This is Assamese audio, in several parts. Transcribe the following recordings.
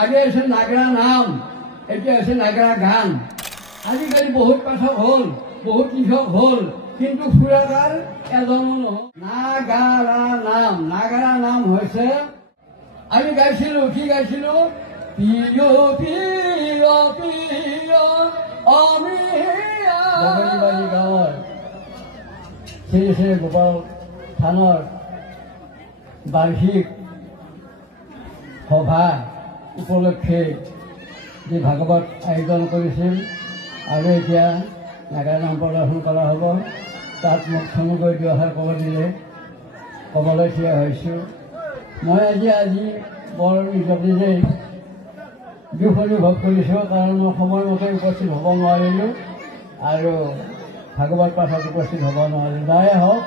আগে আছিল নাগৰা নাম, এতিয়া হৈছে নাগৰা গান। আজিকালি বহুত পাঠক হ'ল, বহুত লিখক হ'ল, কিন্তু সুৰাকাৰ এজনো নহয়। নাগাৰা নাম, নাগাৰা নাম হৈছে আমি গাইছিলো, কি গাইছিলো? প্ৰিয় প্ৰিয় প্ৰিয় অমৃত গাঁৱৰ শ্ৰী শ্ৰী গোপাল থানৰ বাৰ্ষিক সভা উপলক্ষে যি ভাগৱত আয়োজন কৰিছিল আৰু এতিয়া নাগাৰা নাম প্ৰদৰ্শন কৰা হ'ব। তাত মোক চমুকৈ দুআষাৰ ক'ব দিলে ক'বলৈ থিয় হৈছোঁ। মই আজি বৰ নিজে দুখ অনুভৱ কৰিছোঁ, কাৰণ মই সময়মতে উপস্থিত হ'ব নোৱাৰিলোঁ আৰু ভাগৱত পাঠত উপস্থিত হ'ব নোৱাৰিলোঁ। যাই হওক,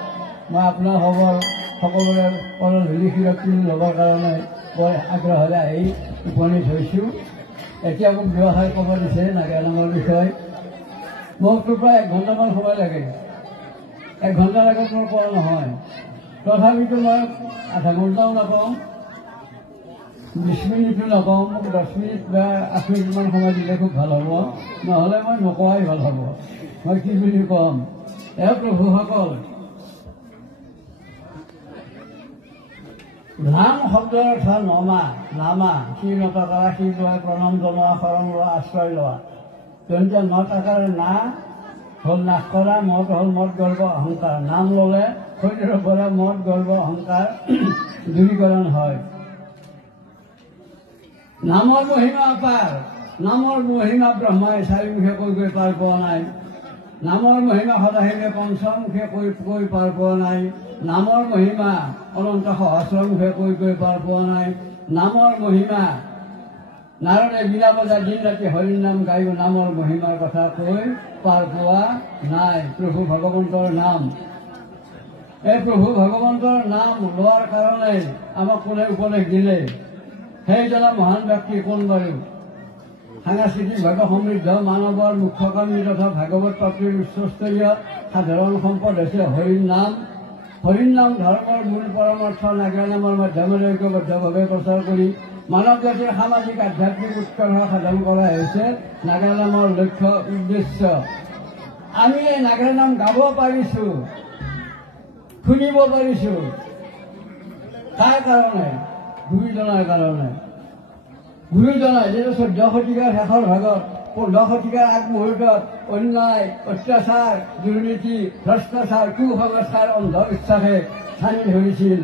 মই আপোনাৰ খবৰ সকলোৰে পৰা ধূলি শিৰতি ল'বৰ কাৰণে বৰ আগ্ৰহেৰে আহি উপনীত হৈছোঁ। এতিয়া মোক দুআষাৰ ক'ব দিছে নাগাৰা নামৰ বিষয়ে। মোকতো প্ৰায় 1 ঘণ্টামান সময় লাগে, 1 ঘণ্টাৰ আগত মোৰ পৰা নহয়। তথাপিতো মই আধা ঘণ্টাও নাপাওঁ, 20 মিনিটো নাপাওঁ। মোক 10 মিনিট বা 8 মিনিটমান সময় দিলে খুব ভাল হ'ব, নহ'লে মই নকোৱাই ভাল হ'ব। মই কি বুলি ক'ম? প্ৰভুসকল, নাম শব্দৰ অৰ্থ নমা, নামা, শীৰ্ণত কৰা, শীৰ লোৱা, প্ৰণাম জনোৱা, শৰণ লোৱা, আশ্ৰয় লোৱা। তেন্তে মত আকাৰে না হ'ল নাশ কৰা, মত হ'ল মত গৰ্ব অহংকাৰ। নাম ল'লে শৰীৰৰ পৰা মত গৰ্ব অহংকাৰ দূৰীকৰণ হয়। নামৰ মহিমা অপাৰ, নামৰ মহিমা ব্ৰহ্মাই চাৰিমুখে কৈ পাৰ পোৱা নাই। নামৰ মহিমা সদাশিৱে পঞ্চমুখে কৈ পাৰ পোৱা নাই। নামৰ মহিমা অনন্ত সহস্ৰমুখে কৈ পাৰ পোৱা নাই। নামৰ মহিমা নাৰদে বিনা বজা দিন ৰাতি হৰিৰ নাম গায়ো নামৰ মহিমাৰ কথা কৈ পাৰ পোৱা নাই। প্ৰভু ভগৱন্তৰ নাম, এই প্ৰভু ভগৱন্তৰ নাম লোৱাৰ কাৰণে আমাক কোনে উপদেশ দিলে? সেইজনা মহান ব্যক্তি কোন বাৰু? সাংস্কৃতিকভাৱে সমৃদ্ধ মানৱৰ মুখ্যকামী তথা ভাগৱত প্ৰাপ্তিৰ উচ্চস্তৰীয় সাধাৰণ সম্পদ হৈছে হৰিৰ নাম। হৰিৰ নাম ধৰ্মৰ মূল পৰমাৰ্থ নাগাৰা নামৰ মাধ্যমেৰে ঐক্যবদ্ধভাৱে প্ৰচাৰ কৰি মানৱ জাতিৰ সামাজিক আধ্যাত্মিক উৎকৰ্ষ সাধন কৰা হৈছে নাগাৰা নামৰ লক্ষ্য উদ্দেশ্য। আমি এই নাগাৰা নাম গাব পাৰিছোঁ, শুনিব পাৰিছোঁ, কাৰ কাৰণে? গুৰুজনাৰ কাৰণে। গুৰুজনাই যিটো 14 শতিকাৰ শেষৰ ভাগত, 15 শতিকাৰ আগমুহূৰ্তত অন্যায়, অত্যাচাৰ, দুৰ্নীতি, ভ্ৰষ্টাচাৰ, কুসংস্কাৰ, অন্ধবিশ্বাসে স্থানী ধৰিছিল,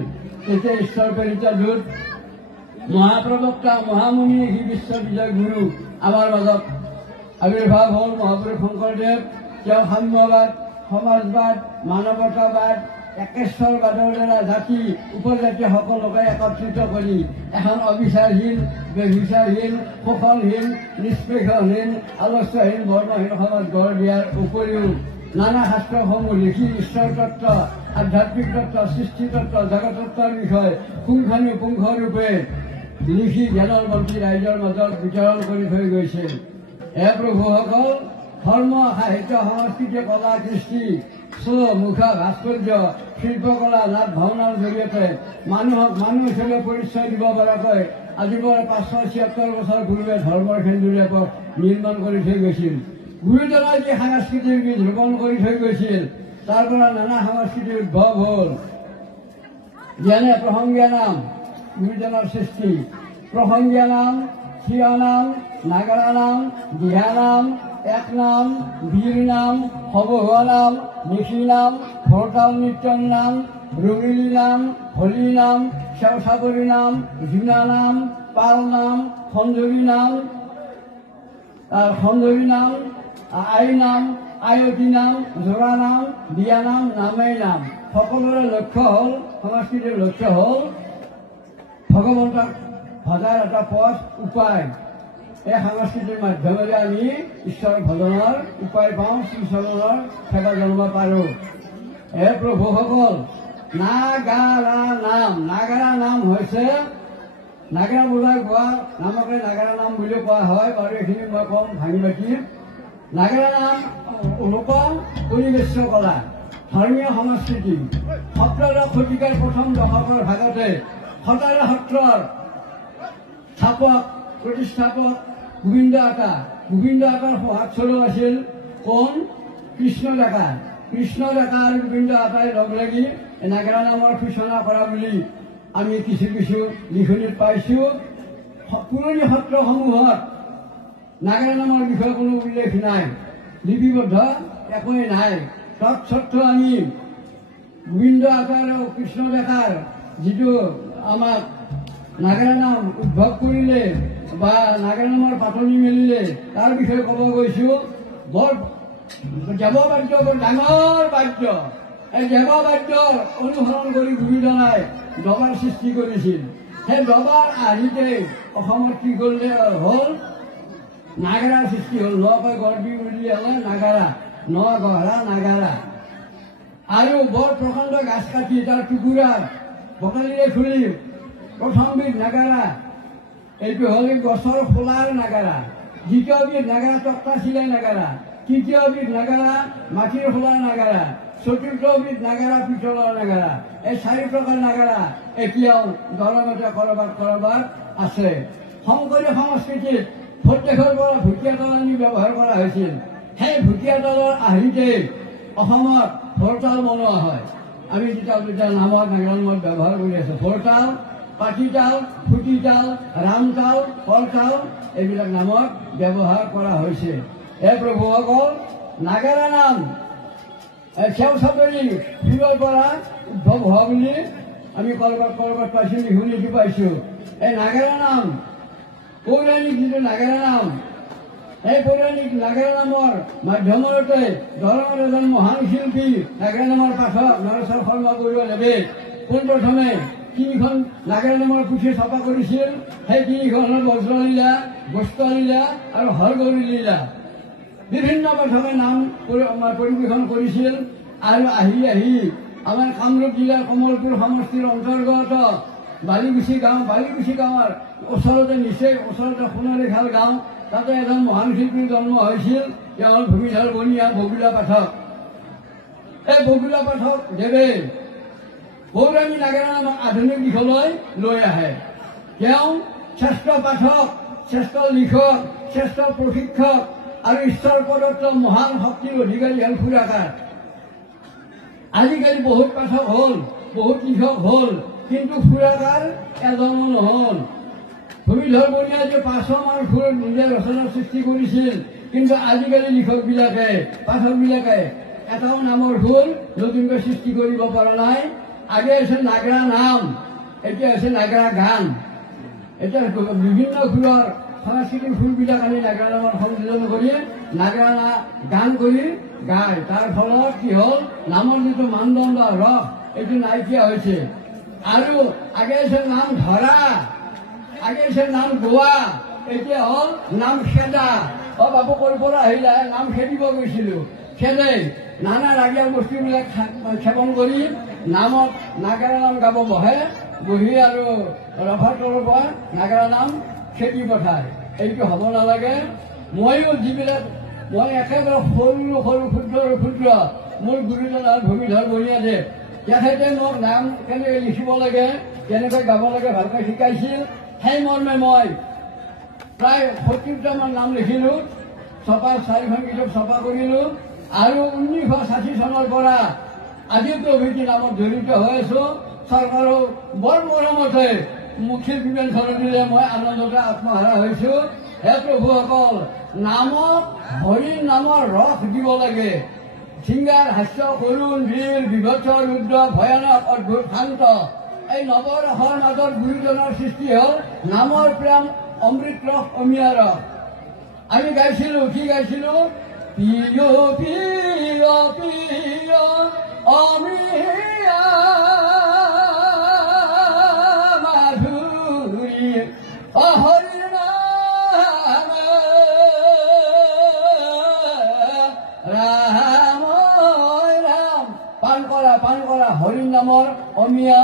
তেতিয়া ঈশ্বৰ প্ৰেৰিত দূত মহাপ্ৰবক্তা মহামুনি সি বিশ্ববিজয় গুৰু আমাৰ মাজত আৱিৰ্ভাৱ হ'ল মহাপুৰুষ শংকৰদেৱ। তেওঁ সাম্যবাদ, সমাজবাদ, মানৱতাবাদ, একেশ্বৰবাদৰ দ্বাৰা জাতি উপজাতি সকলোকে একত্ৰিত কৰি এখন অবিচাৰহীন, ব্যভিচাৰহীন, শোষণহীন, নিষ্পেষহীন, আলস্যহীন, বৰ্ণহীন সমাজ গঢ় দিয়াৰ উপৰিও নানা শাস্ত্ৰসমূহ লিখি ঈশ্বৰ তত্ত্ব, আধ্যাত্মিক তত্ত্ব, সৃষ্টি তত্ত্ব, জগতত্বৰ বিষয়ে পুংখানুপুংখৰূপে লিখি জ্ঞানৰ মন্ত্ৰী ৰাইজৰ মাজত বিতৰণ কৰি থৈ গৈছিল। প্ৰভুসকল, ধৰ্ম, সাহিত্য, সংস্কৃতি, কলা, কৃষ্টি, মুখা, ভাস্কৰ্য, শিল্পকলা, নাট ভাওনাৰ জৰিয়তে মানুহ হিচাপে পৰিচয় দিব পৰাকৈ আজি পৰা 576 বছৰ পূৰ্বে ধৰ্মৰ সেন্দুৰীয়া পথ নিৰ্মাণ কৰি থৈ গৈছিল। গুৰুজনাই যি সাংস্কৃতিক বীজ ৰোপণ কৰি থৈ গৈছিল, তাৰ পৰা নানা সংস্কৃতিৰ উদ্ভৱ হ'ল। যেনে প্ৰসংগীয়া নাম, গুৰুজনাৰ সৃষ্টি। প্ৰসংগীয়া নাম, থিয় নাম, নাগাৰা নাম, দিহা নাম, এক নাম, বীৰ নাম, সবহুৱা নাম, নিশি নাম, ভৰতাল নৃত্যৰ নাম, ৰঙিলী নাম, হোলী নাম, সেউচাবৰী নাম, জোনা নাম, পাল নাম, সঞ্জৰী নাম, আই নাম, আয়তী নাম, জোৰা নাম, বিয়া নাম, নামেই নাম। সকলোৰে লক্ষ্য হ'ল, সংস্কৃতিৰ লক্ষ্য হ'ল ভগৱন্তক ভজাৰ এটা পথ, উপায়। এই সাংস্কৃতিৰ মাধ্যমেৰে আমি ঈশ্বৰ ভজনৰ উপায় পাওঁ, শ্ৰীচৰণৰ সেৱা জনাব পাৰোঁ। প্ৰভুসকল, নাগাৰা নাম, নাগাৰা নাম হৈছে নাগাৰা বোলাই কোৱা নামকে নাগাৰা নাম বুলি কোৱা হয় বাৰু। এইখিনি মই কম ভাঙি পাতি। নাগাৰা নাম লোক পৰিবেশ কলা, ধৰ্মীয় সংস্কৃতি। 17 শতিকাৰ প্ৰথম দশকৰ ভাগতে খটাৰা সত্ৰৰ স্থাপক প্ৰতিষ্ঠাপক গোবিন্দ আতা। গোবিন্দ আতাৰ সহায়ত চলোৱা আছিল কোন? কৃষ্ণ ডেকা। কৃষ্ণ ডেকা আৰু গোবিন্দ আতাই লগ লাগি নাগৰা নামৰ সূচনা কৰা বুলি আমি কিছু কিছু লিখনিত পাইছোঁ। পুৰণি সত্ৰসমূহত নাগৰা নামৰ বিষয়ে কোনো উল্লেখ নাই, লিপিবদ্ধ একোৱেই নাই। তৎসত্ত্বেও আমি গোবিন্দ আতাৰ আৰু কৃষ্ণ ডেকাৰ যিটো আমাক নাগৰা নাম উদ্ভৱ কৰিলে বা নাগৰা নামৰ পাতনি মেলিলে তাৰ বিষয়ে ক'ব গৈছোঁ। বৰ দেৱবাদ্য, বৰ ডাঙৰ বাদ্য। এই দেৱবাদ্যৰ অনুসৰণ কৰি গোবিন্দনাই দবাৰ সৃষ্টি কৰিছিল। সেই দবাৰ আৰ্হিতে অসমত কি কৰিলে হ'ল? নাগাৰাৰ সৃষ্টি হ'ল। নকৈ গঢ় বুলি হ'লে নাগাৰা, ন গঢ়া নাগাৰা। আৰু বৰ প্ৰকাণ্ড গাছ কাটি তাৰ টুকুৰা বকালিৰে খুলি প্ৰথমবিধ নাগাৰা, এইটো হ'ল গছৰ খোলাৰ নাগাৰা। দ্বিতীয়বিধ নাগাৰা তক্তা চিলাই নাগাৰা। তৃতীয়বিধ নাগাৰা মাটিৰ খোলাৰ নাগাৰা। চতুৰ্থবিধ নাগাৰা পিতলৰ নাগাৰা। এই 4 প্ৰকাৰ নাগাৰা এতিয়াও দৰঙতে কৰবাত কৰবাত আছে। শংকৰী সংস্কৃতিত প্ৰত্যেকৰ পৰা ভুটীয়া তাল আনি ব্যৱহাৰ কৰা হৈছিল। সেই ভুটীয়া তালৰ আৰ্হিতে অসমত ভৰতাল বনোৱা হয়। আমি যেতিয়া নামৰ নাগৰা নামত ব্যৱহাৰ কৰি আছোঁ। ভৰতাল, পাতিতাল, ফুটিতাল, ৰামতাল, কৰতাল এইবিলাক নামত ব্যৱহাৰ কৰা হৈছে। এই প্ৰভুসকল, নাগাৰা নাম সেউ চাপৰি সুৰৰ পৰা উদ্ভৱ হোৱা বুলি আমি কৰবাত কৰবাত পাইছোঁ, লিখনিটো পাইছোঁ। এই নাগাৰা নাম পৌৰাণিক যিটো নাগাৰা নাম, এই পৌৰাণিক নাগাৰা নামৰ মাধ্যমতে দৰঙৰ এজন মহান শিল্পী নাগাৰা নামৰ পাঠক নৰেশ্বৰ শৰ্মা বৰুৱাদেৱে পোনপ্ৰথমে 3খন নাগাৰা নামৰ পুথি ছপা কৰিছিল। সেই 3খন হ'ল বজ্ৰলীলা, বস্ত্ৰলীলা আৰু হৰগৌৰী লীলা। বিভিন্ন পাঠকে নাম পৰিৱেশন কৰিছিল। আৰু আহি আহি আমাৰ কামৰূপ জিলাৰ কমলপুৰ সমষ্টিৰ অন্তৰ্গত বালিগুচি গাঁৱৰ ওচৰতে নিচেই ওচৰতে সোণাৰীখাল গাঁও, তাতে এজন মহান শিল্পীৰ জন্ম হৈছিল। তেওঁ হ'ল ভূমিধৰ বনিয়া বগুলা পাঠক। এই বগুলা পাঠক দেৱে পৌৰাণিক নাগাৰা নামক আধুনিক দিশলৈ লৈ আহে। তেওঁ শ্ৰেষ্ঠ পাঠক, শ্ৰেষ্ঠ লিখক, শ্ৰেষ্ঠ প্ৰশিক্ষক আৰু ঈশ্বৰ প্ৰদত্ত মহান শক্তিৰ অধিকাৰী হ'ল সুৰাকাৰ। আজিকালি বহুত পাঠক হ'ল, বহুত লিখক হ'ল, কিন্তু সুৰাকাৰ এজনো নহ'ল। ভূমিধৰ বনিয়াই যে 500মান সুৰ নিজে ৰচনাৰ সৃষ্টি কৰিছিল, কিন্তু আজিকালি লিখকবিলাকে, পাঠকবিলাকে এটাও নামৰ সুৰ নতুনকৈ সৃষ্টি কৰিব পৰা নাই। আগে হৈছে নাগৰা নাম, এতিয়া হৈছে নাগৰা গান। এতিয়া বিভিন্ন সুৰৰ সাংস্কৃতিক সুৰবিলাক আনি নাগৰা নামৰ সংযোজন কৰি নাগৰা গান কৰি গায়। তাৰ ফলত কি হ'ল? নামৰ যিটো মানদণ্ড ৰস এইটো নাইকিয়া হৈছে। আৰু আগে আছিল নাম ধৰা, আগে আছিল নাম গোৱা, এতিয়া হ'ল নাম খেদা। বাবু ক'ৰ পৰা আহিলে? নাম খেদিব গৈছিলোঁ। খেদে নানা ৰাগীয়া বস্তুবিলাক ক্ষেপণ কৰি নামত নাগাৰা নাম গাব বহে, বহি আৰু ৰভাৰ তলৰ পৰা নাগাৰা নাম খেদি পঠায়। এইটো হ'ব নালাগে। ময়ো যিবিলাক মই একেবাৰে সৰু ক্ষুদ্ৰ মোৰ গুৰুজন হ'ল ভূমিধৰ বনিয়াদেৱ। তেখেতে মোক নাম কেনেকৈ লিখিব লাগে, কেনেকৈ গাব লাগে ভালকৈ শিকাইছিল। সেই মৰ্মে মই প্ৰায় 70টামান নাম লিখিলোঁ, 4খন কিতাপ ছপা কৰিলোঁ। আৰু 1986 চনৰ পৰা আজি প্ৰভৃতি নামত জড়িত হৈ আছোঁ। চৰকাৰো বৰ মৰমতে মোক শিল্পী পেঞ্চন দিলে, মই আনন্দতে আত্মহাৰা হৈছোঁ। হে প্ৰভুসকল, নামত হৰিৰ নামৰ ৰস দিব লাগে। ছিংগাৰ, হাস্য, কৰুণ, বীৰ, বিভৎস, ৰুদ্ৰ, ভয়ানক, অদ্ভুত, শান্ত, এই নৱৰসৰ মাজত গুৰুজনৰ সৃষ্টি হ'ল নামৰ প্ৰেম, অমৃত ৰস, অমিয়া ৰস। আমি গাইছিলোঁ, কি গাইছিলোঁ? প্ৰিয় প্ৰিয় প্ৰিয় অমিয়া মাধুৰী হৰিৰ নাম ৰাম ৰাম। পান কৰা হৰিৰ নামৰ অমিয়া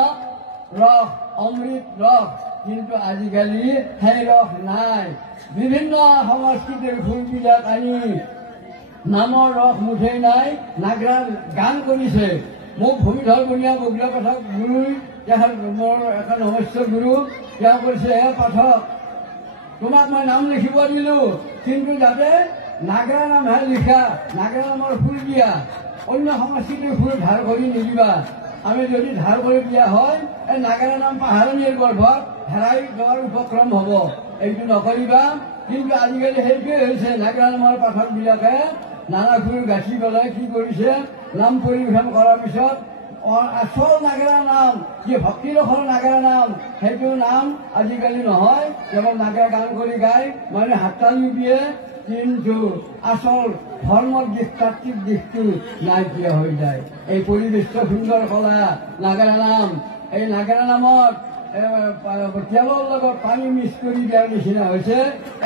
ৰস, অমৃত ৰস। কিন্তু আজিকালি সেই ৰস নাই। বিভিন্ন সংস্কৃতিৰ ফুলবিলাক আনি নামৰ ৰস মুঠেই নাই, নাগৰা গান কৰিছে। মোক ভূমিধৰ বনিয়া বগুলা পাঠক গুৰুই, তেখেত মোৰ এখন নমস্য গুৰু, তেওঁ কৈছে, হে পাঠক তোমাক মই নাম লিখিব দিলো, কিন্তু যাতে নাগেৰা নামহে লিখা, নাগেৰা নামৰ ফুল দিয়া, অন্য সংস্কৃতিৰ ফুল ধাৰ কৰি নিদিবা। আমি যদি ধাৰ কৰি দিয়া হয়, এই নাগেৰা নাম পাহাৰণিৰ গৰ্ভত হেৰাই যোৱাৰ উপক্ৰম হ'ব। এইটো নকৰিবা। কিন্তু আজিকালি সেইটোৱে হৈছে, নাগেৰা নামৰ পাঠকবিলাকে নানা ফুল গাঁঠি পেলাই কি কৰিছে, নাম পৰিৱেশন কৰাৰ পিছত আচল নাগেৰা নাম, যি ভক্তিৰসৰ নাগেৰা নাম, সেইটো নাম আজিকালি নহয়, কেৱল নাগেৰা গান কৰি গায়, মানে হাততালি দিয়ে, কিন্তু আচল ধৰ্মৰ দিশ, তাত্ত্বিক দিশটো নাইকিয়া হৈ যায়। এই পৰিবেশটো সুন্দৰ কলা নাগেৰা নাম, এই নাগেৰা নামত তেলৰ লগত পানী মিক্স কৰি দিয়াৰ নিচিনা হৈছে।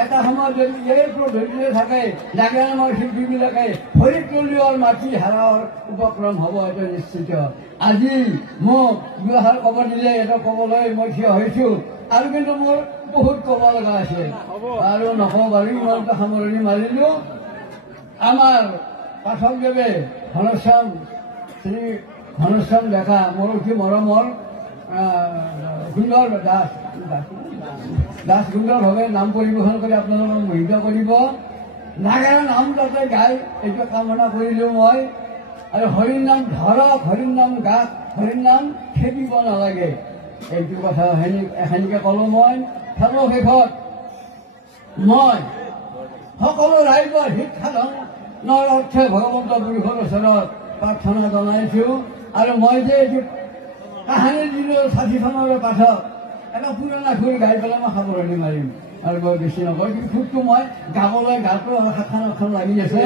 এটা সময়ত যদি এই পদ্ধতিৰে থাকে, নাগেৰা নামৰ শিল্পীবিলাকে ভৰিত তলিওৱাৰ মাটি হাৰাৰ উপক্ৰম হ'ব, এইটো নিশ্চিত। আজি মোক দুআষাৰ ক'ব দিলে, এইটো ক'বলৈ মই থিয় হৈছোঁ, আৰু কিন্তু মোৰ বহুত ক'ব লগা আছে, আৰু নকওঁ বাৰু, ইমানটো সামৰণি মাৰিলোঁ। আমাৰ পাঠকদেৱে শ্ৰী ঘনশ্যাম ডেকা, মোৰ অতি মৰমৰ সুন্দৰ দাস সুন্দৰভাৱে নাম পৰিৱেশন কৰি আপোনালোকক মোহিত কৰিব। নাগেৰা নাম যাতে গাই, এইটো কামনা কৰিলোঁ মই। আৰু হৰিৰ নাম ধৰক, হৰিৰ নাম গাক, হৰিৰ নাম খেদিব নালাগে, এইটো কথা এখিনিকে ক'লোঁ মই। সৰ্বশেষত মই সকলো ৰাইজৰ হিত সাধনৰ অৰ্থে ভগৱন্ত পুৰুষৰ ওচৰত প্ৰাৰ্থনা জনাইছোঁ। আৰু মই যে এইটো কাহানি দিলোঁ 60 চনৰ পাঠক, এটা পুৰণা সুৰ গাই পেলাই মই সামৰণি মাৰিম, আৰু বৰ বেছি নকয়। কিন্তু সুৰটো মই গাবলৈ গাটো সাতখন লাগি আছে,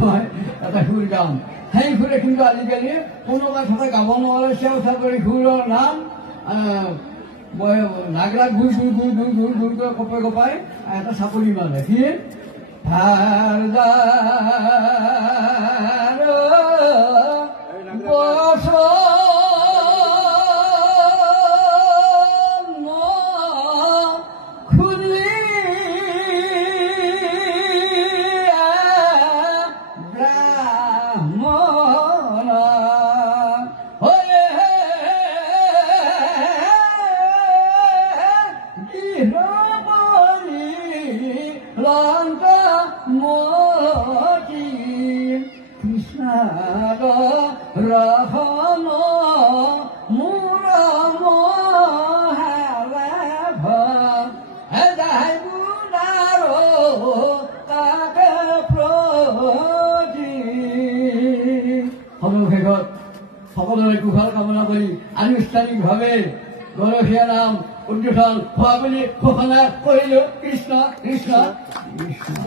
মই এটা সুৰ গাম। সেই সুৰে কিন্তু আজিকালি কোনোবা ঠাইতে গাব নোৱাৰে। চেউচা কৰি সুৰৰ নাম নাগৰাক ঘূৰ ঘূৰ ঘূৰ ঘূৰ ঘূৰ ঘূৰ কৰি কপাই কপাই এটা চাপৰি মাৰে, কি সকলোৰে কুশল কামনা কৰি আনুষ্ঠানিকভাৱে গৰখীয়া নাম উদ্বোধন হোৱা বুলি ঘোষণা কৰিলোঁ। কৃষ্ণ কৃষ্ণ কৃষ্ণ।